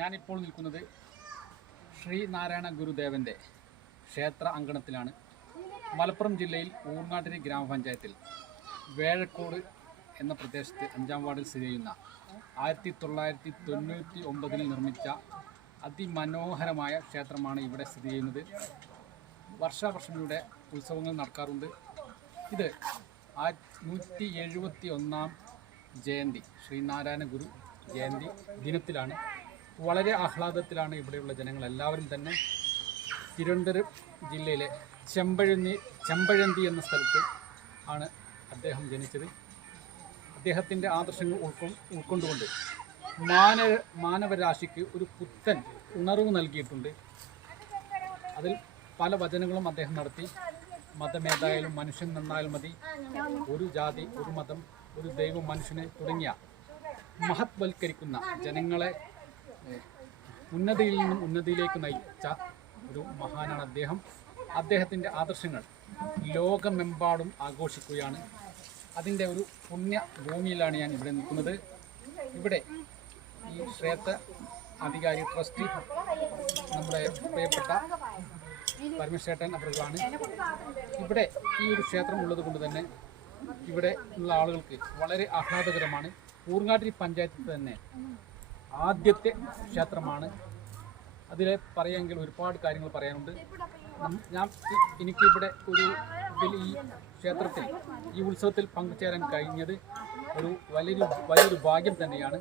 ഞാനിപ്പോൾ നിൽക്കുന്നത് ശ്രീനാരായണ ഗുരുദേവൻ്റെ ക്ഷേത്ര അങ്കണത്തിലാണ്. മലപ്പുറം ജില്ലയിൽ ഊർങ്ങാട്ടിരി ഗ്രാമപഞ്ചായത്തിൽ വേഴക്കോട് എന്ന പ്രദേശത്ത് 5-ാം വാർഡിൽ സ്ഥിതി ചെയ്യുന്ന 1999 നിർമ്മിച്ച അതിമനോഹരമായ ക്ഷേത്രമാണ് ഇവിടെ സ്ഥിതി ചെയ്യുന്നത്. വർഷാവർഷം ഇവിടെ ഉത്സവങ്ങൾ നടക്കാറുണ്ട്. ഇത് 171-ാം ജയന്തി ശ്രീനാരായണ ഗുരു ജയന്തി ദിനത്തിലാണ്. വളരെ ആഹ്ലാദത്തിലാണ് ഇവിടെയുള്ള ജനങ്ങൾ എല്ലാവരും തന്നെ. തിരുവനന്തപുരം ജില്ലയിലെ ചെമ്പഴന്തി എന്ന സ്ഥലത്ത് ആണ് അദ്ദേഹം ജനിച്ചത്. അദ്ദേഹത്തിൻ്റെ ആദർശങ്ങൾ ഉൾക്കൊണ്ടുകൊണ്ട് മാനവരാശിക്ക് ഒരു പുത്തൻ ഉണർവ് നൽകിയിട്ടുണ്ട്. അതിൽ പല വചനങ്ങളും അദ്ദേഹം നടത്തി. മതമേതായാലും മനുഷ്യൻ നന്നായാലും മതി, ഒരു ജാതി, ഒരു മതം, ഒരു ദൈവം, മനുഷ്യനെ തുടങ്ങിയ മഹത്വൽക്കരിക്കുന്ന ജനങ്ങളെ ഉന്നതിയിൽ നിന്നും ഉന്നതിയിലേക്ക് നയിച്ച ഒരു മഹാനാണ് അദ്ദേഹം. അദ്ദേഹത്തിൻ്റെ ആദർശങ്ങൾ ലോകമെമ്പാടും ആഘോഷിക്കുകയാണ്. അതിൻ്റെ ഒരു പുണ്യ ഭൂമിയിലാണ് ഞാൻ ഇവിടെ നിൽക്കുന്നത്. ഇവിടെ ഈ ക്ഷേത്ര അധികാരി ട്രസ്റ്റി നമ്മുടെ പ്രിയപ്പെട്ട പരമേശ്വരൻ അവர்களാണ്. ഇവിടെ ഈ ഒരു ക്ഷേത്രം ഉള്ളത് കൊണ്ട് തന്നെ ഇവിടെ ഉള്ള ആളുകൾക്ക് വളരെ ആഹ്ലാദകരമാണ്. ഊർങ്ങാട്ടിരി പഞ്ചായത്തിൽ തന്നെ ആദ്യത്തെ ക്ഷേത്രമാണ്. അതിൽ പറയുമെങ്കിൽ ഒരുപാട് കാര്യങ്ങൾ പറയാനുണ്ട്. എനിക്കിവിടെ ഈ ക്ഷേത്രത്തിൽ ഈ ഉത്സവത്തിൽ പങ്കുചേരാൻ കഴിഞ്ഞത് ഒരു വലിയൊരു ഭാഗ്യം തന്നെയാണ്.